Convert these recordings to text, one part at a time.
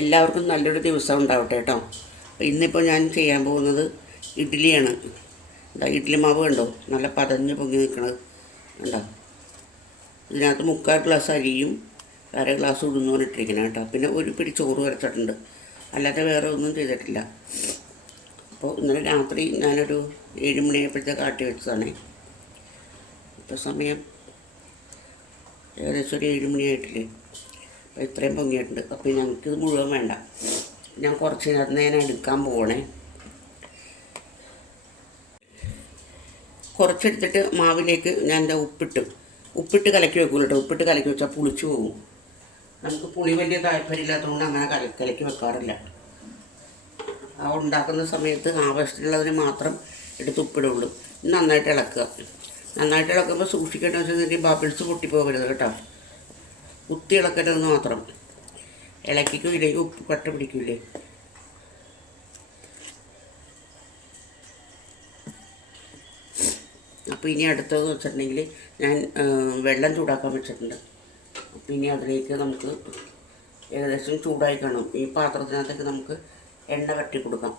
എല്ലാവർക്കും നല്ലൊരു ദിവസം ഉണ്ടാവട്ടെ കേട്ടോ. ഇന്നിപ്പോൾ ഞാൻ ചെയ്യാൻ പോകുന്നത് ഇഡ്ഡലിയാണ്. എന്താ ഇഡ്ഡലി മാവ് കണ്ടോ, നല്ല പതഞ്ഞ് പൊങ്ങി നിൽക്കണത് കണ്ടോ. ഇതിനകത്ത് 3/4 ഗ്ലാസ് അരിയും 1/2 ഗ്ലാസ് ഉഴുന്നും ഇട്ടിരിക്കണം കേട്ടോ. പിന്നെ ഒരു പിടി ചോറ് വരച്ചിട്ടുണ്ട്, അല്ലാതെ വേറെ ഒന്നും ചെയ്തിട്ടില്ല. അപ്പോൾ ഇന്നലെ രാത്രി ഞാനൊരു 7 മണിയായപ്പോഴത്തേക്ക് ആട്ടി വെച്ചതാണ്. ഇപ്പോൾ സമയം ഏകദേശം ഒരു 7 മണിയായിട്ടില്ലേ. അപ്പോൾ ഇത്രയും പൊങ്ങിയിട്ടുണ്ട്. അപ്പോൾ ഞങ്ങൾക്കിത് മുഴുവൻ വേണ്ട, ഞാൻ കുറച്ച് നേരം എടുക്കാൻ പോകണേ. കുറച്ചെടുത്തിട്ട് മാവിലേക്ക് ഞാൻ എന്താ ഉപ്പിട്ട് കലക്കി വെക്കൂല കേട്ടോ. ഉപ്പിട്ട് കലക്കി വെച്ചാൽ പുളിച്ചു പോകും. നമുക്ക് പുളി വലിയ താല്പര്യമില്ലാത്തതുകൊണ്ട് അങ്ങനെ കലക്കി വെക്കാറില്ല. ആ ഉണ്ടാക്കുന്ന സമയത്ത് ആവശ്യമുള്ളതിന് മാത്രം എടുത്ത് ഉപ്പിടുള്ളൂ. നന്നായിട്ട് ഇളക്കുക. നന്നായിട്ട് ഇളക്കുമ്പോൾ സൂക്ഷിക്കേണ്ടത് വെച്ചാൽ ബബിൾസ് പൊട്ടിപ്പോകരുത് കേട്ടോ. കുത്തി ഇളക്കരുതെന്ന് മാത്രം. ഇളക്കിക്കില്ലേ ഉപ്പ് കട്ട പിടിക്കില്ലേ. അപ്പോൾ ഇനി അടുത്തതെന്ന് വെച്ചിട്ടുണ്ടെങ്കിൽ ഞാൻ വെള്ളം ചൂടാക്കാൻ വെച്ചിട്ടുണ്ട്. അപ്പോൾ ഇനി അതിലേക്ക് നമുക്ക് ഏകദേശം ചൂടായി കാണും. ഈ പാത്രത്തിനകത്തേക്ക് നമുക്ക് എണ്ണ വറ്റി കൊടുക്കാം.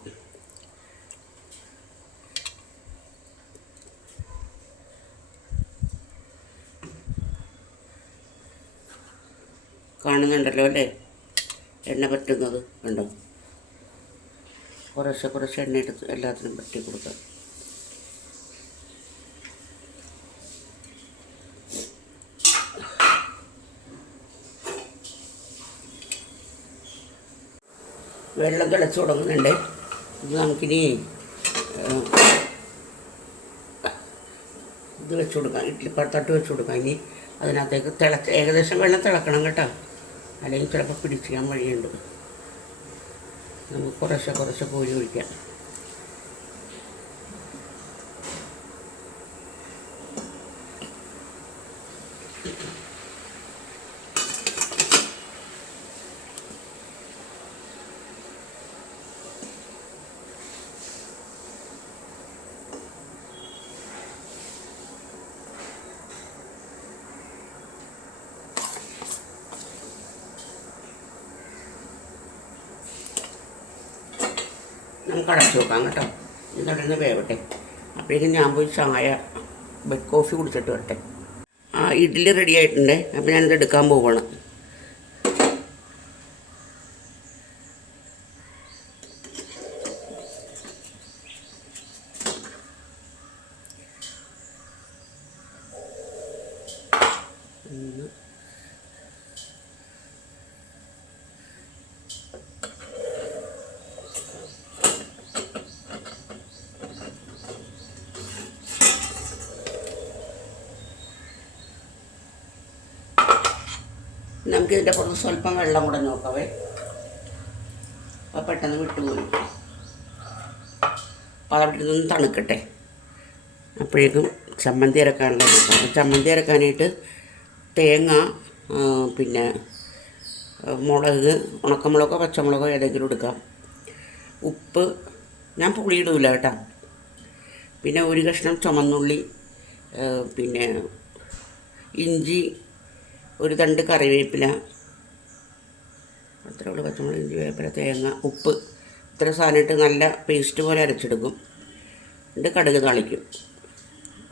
കാണുന്നുണ്ടല്ലോ അല്ലേ, എണ്ണ പറ്റുന്നത് കണ്ടോ. കുറച്ച് എണ്ണ എടുത്ത് എല്ലാത്തിനും പറ്റി കൊടുക്കാം. വെള്ളം തിളച്ച് തുടങ്ങുന്നുണ്ട്. ഇത് നമുക്കിനി ഇത് വെച്ച് കൊടുക്കാം, ഇഡ്ഡലിപ്പാത്രത്ത് വെച്ച് കൊടുക്കാം. ഇനി അതിനകത്തേക്ക് ഏകദേശം വെള്ളം തിളക്കണം കേട്ടോ, അല്ലെങ്കിൽ ചിലപ്പോൾ പിടിക്കാൻ വഴിയുണ്ട്. നമുക്ക് കുറച്ച് കോരി ഒഴിക്കാം. നമുക്ക് അടച്ചു വെക്കാം കേട്ടോ. എന്നിട്ടൊന്ന് വേവട്ടെ. അപ്പോഴേക്കും ഞാൻ പോയി ചായ ബെഡ് കോഫി കുടിച്ചിട്ട് വരട്ടെ. ഇഡ്ഡലി റെഡി ആയിട്ടുണ്ട്. അപ്പോൾ ഞാനിത് എടുക്കാൻ പോവുകയാണ്. നമുക്കിതിൻ്റെ പുറത്ത് സ്വല്പം വെള്ളം കൂടെ നോക്കാവേ. അപ്പോൾ പെട്ടെന്ന് വിട്ടുപോയി. അപ്പോൾ അവിടെ നിന്ന് തണുക്കട്ടെ. അപ്പോഴേക്കും ചമ്മന്തി അരക്കാനുള്ളത്. അപ്പോൾ ചമ്മന്തി അരക്കാനായിട്ട് തേങ്ങ, പിന്നെ മുളക്, ഉണക്കമുളകോ പച്ചമുളകോ ഏതെങ്കിലും എടുക്കാം. ഉപ്പ്, ഞാൻ പുളി ഇടില്ല കേട്ടോ. പിന്നെ ഒരു കഷ്ണം ചുമന്നുള്ളി, പിന്നെ ഇഞ്ചി, ഒരു തണ്ട് കറിവേപ്പില, അത്രേ ഉള്ളൂ. പച്ചമുളക്, ഇഞ്ചി, വേപ്പില, തേങ്ങ, ഉപ്പ്, ഇത്ര സാധനം ഇട്ട് നല്ല പേസ്റ്റ് പോലെ അരച്ചെടുക്കും. എന്നിട്ട് കടുക് താളിക്കും.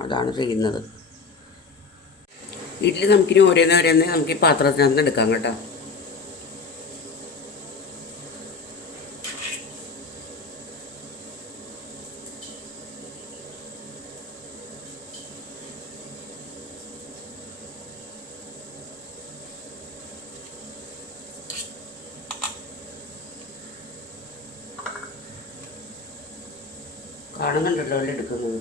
അതാണ് ചെയ്യുന്നത്. ഇഡ്ഡലി നമുക്കിനി ഓരോന്നോരോന്ന് നമുക്ക് ഈ പാത്രത്തിനകത്ത് എടുക്കാം കേട്ടോ. കാണുന്നുണ്ടല്ലോ അല്ലേ എടുക്കുന്നത്.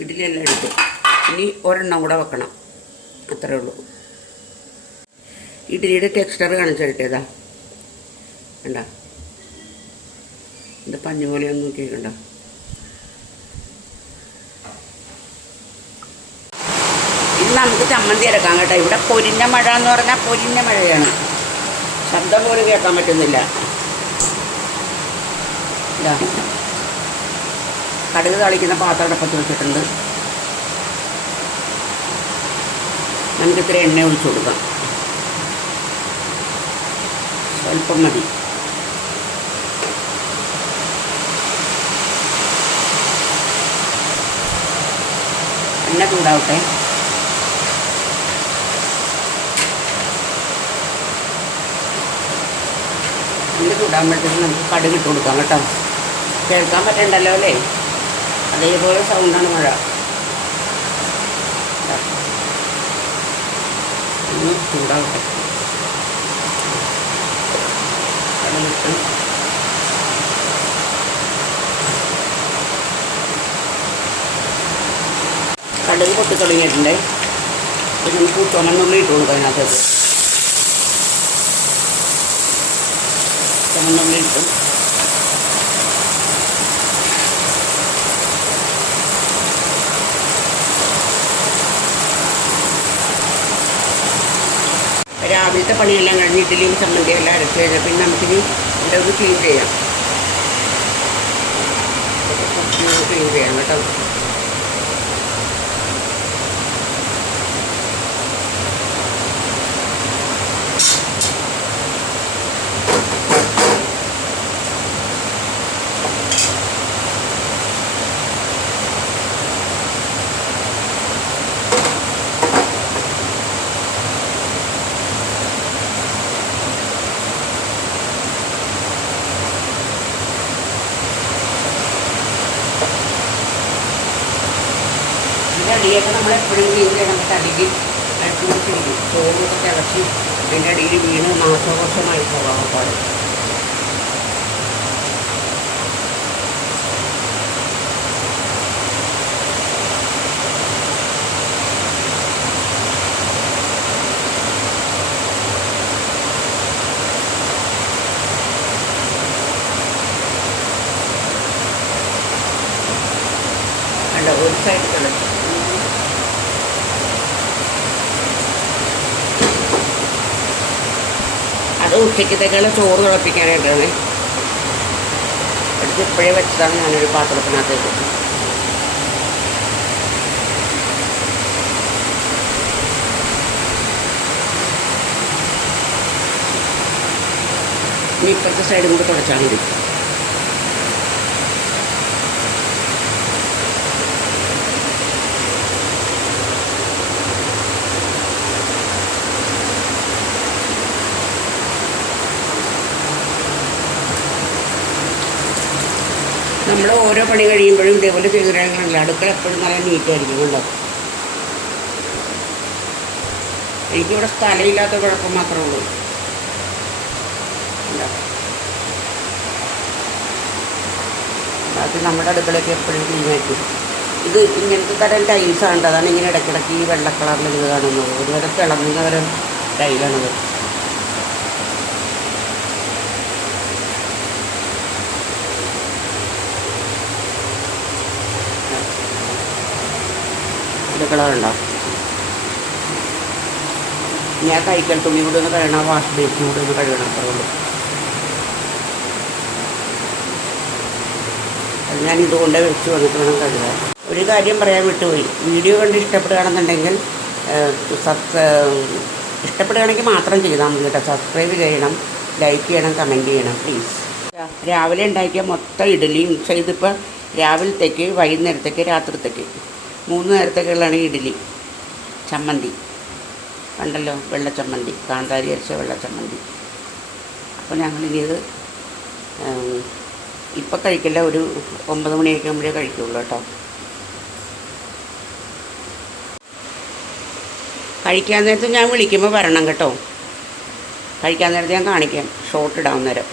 ഇഡ്ഡലി എല്ലാം എടുത്തു. ഇനി ഒരെണ്ണം കൂടെ വെക്കണം, അത്രേ ഉള്ളൂ. ഇഡ്ഡലിയുടെ ടെക്സ്ചർ കാണിച്ചിട്ടേതാ കണ്ട, ഇത് പഞ്ഞു പോലെയൊന്നും നോക്കിക്കണ്ട. ഇനി നമുക്ക് ചമ്മന്തി അരക്കാം കേട്ടോ. ഇവിടെ പൊരിഞ്ഞ മഴ എന്ന് പറഞ്ഞാൽ പൊരിഞ്ഞ മഴയാണ്, ശബ്ദം പോലും കേൾക്കാൻ പറ്റുന്നില്ല. ഇതാ കടുക് താളിക്കുന്ന പാത്രം അടുപ്പത്ത് വെച്ചിട്ടുണ്ട്. നമുക്ക് ഇത്തിരി എണ്ണ ഒഴിച്ചു കൊടുക്കാം, സ്വല്പം മതി. എണ്ണ ചൂടാവട്ടെ. എണ്ണ ചൂടാകുമ്പോഴത്തേക്കും നമുക്ക് കടുക് ഇട്ട് കൊടുക്കാം കേട്ടോ. കേൾക്കാൻ പറ്റണ്ടല്ലോ അല്ലേ? അതേപോലെ സൗണ്ടാണ് മഴ. ഒന്ന് ചൂടാവട്ടെ. കടുകിട്ട് കടുക് പൊട്ടി തുടങ്ങിയിട്ടുണ്ട്. ഇത് നമുക്ക് ചുമന്നുള്ളി ഇട്ട് കൊടുക്കാം അതിനകത്ത്. ചുമന്നുള്ളി ഇട്ട് രാവിലത്തെ പണിയെല്ലാം കഴിഞ്ഞ് ഇഡ്ഡലിയും ചമ്മന്തിയും എല്ലാം അരച്ച് കഴിഞ്ഞാൽ പിന്നെ നമുക്കിനി ഇവിടെ ഒന്ന് ക്ലീൻ ചെയ്യാം. ക്ലീൻ ചെയ്യാം കേട്ടോ. അടിയൊക്കെ നമ്മളെപ്പോഴും ക്ലീൻ ചെയ്യണം. പക്ഷെ അടിയിൽ അടിച്ചുകൊണ്ടിരിക്കും. ചോറൊക്കെ തിളച്ച് അതിൻ്റെ അടിയിൽ വീണ് നാശകോശമായി പോകാൻ പാടും. അല്ല, ഒരു സൈഡ് തിളച്ചു. അത് ഉച്ചയ്ക്കത്തേക്കുള്ള ചോറ് തിളപ്പിക്കാനായിട്ടാണ് എടുത്ത് ഇപ്പോഴേ വെച്ചതാണ് ഞാനൊരു പാത്രത്തിനകത്തേക്ക്. ഇനി ഇപ്പോഴത്തെ സൈഡും കൂടി തുടച്ചാൽ മതി. നമ്മൾ ഓരോ പണി കഴിയുമ്പോഴും ഇതേപോലെ ചെയ്തിട്ടുണ്ടെങ്കിൽ അടുക്കള എപ്പോഴും നല്ല നീറ്റായിരിക്കും കേട്ടോ. എനിക്കിവിടെ സ്ഥലമില്ലാത്ത കുഴപ്പം മാത്രമേ ഉള്ളൂ. അത് നമ്മുടെ അടുക്കളയൊക്കെ എപ്പോഴും ക്ലീനായിരിക്കും. ഇത് ഇങ്ങനത്തെ തരം ടൈൽസാണ്. അതാണ് ഇങ്ങനെ ഇടയ്ക്കിടയ്ക്ക് ഈ വെള്ള കളറിൽ ഇത് കാണുന്നത്. ഒരുവരെ തിളങ്ങുന്ന തരം ടൈലാണത്. കളറുണ്ടോ? ഞാൻ കൈക്കൽ തുണി കൂടെ ഒന്ന് കഴുകണം, വാഷ് ബേസിൻ കൂടെ ഒന്ന് കഴുകണം, അത്രേ ഉള്ളൂ. അത് ഞാൻ ഇതുകൊണ്ട് വെച്ച് വന്നിട്ട് വേണം കഴുകാൻ. ഒരു കാര്യം പറയാൻ വിട്ടുപോയി. വീഡിയോ കണ്ട് ഇഷ്ടപ്പെടുകയാണെന്നുണ്ടെങ്കിൽ ഇഷ്ടപ്പെടുകയാണെങ്കിൽ മാത്രം ചെയ്താൽ മതി കേട്ടോ. സബ്സ്ക്രൈബ് ചെയ്യണം, ലൈക്ക് ചെയ്യണം, കമൻറ്റ് ചെയ്യണം പ്ലീസ്. രാവിലെ ഉണ്ടാക്കിയ മൊത്തം ഇഡ്ഡലിയും ചെയ്തിപ്പോൾ രാവിലത്തേക്ക്, വൈകുന്നേരത്തേക്ക്, രാത്രിത്തേക്ക് 3 നേരത്തേക്കുള്ളതാണ് ഇഡ്ഡലി. ചമ്മന്തി കണ്ടല്ലോ, വെള്ളച്ചമ്മന്തി, കാന്താരി അരച്ച വെള്ളച്ചമ്മന്തി. അപ്പോൾ ഞങ്ങളിനി ഇത് ഇപ്പം കഴിക്കില്ല, ഒരു 9 മണിയൊക്കെ ആകുമ്പോഴേ കഴിക്കുള്ളൂ കേട്ടോ. കഴിക്കാൻ നേരത്ത് ഞാൻ വിളിക്കുമ്പോൾ വരണം കേട്ടോ. കഴിക്കാൻ നേരത്ത് ഞാൻ കാണിക്കാം, ഷോർട്ട് ഇടാൻ നേരം.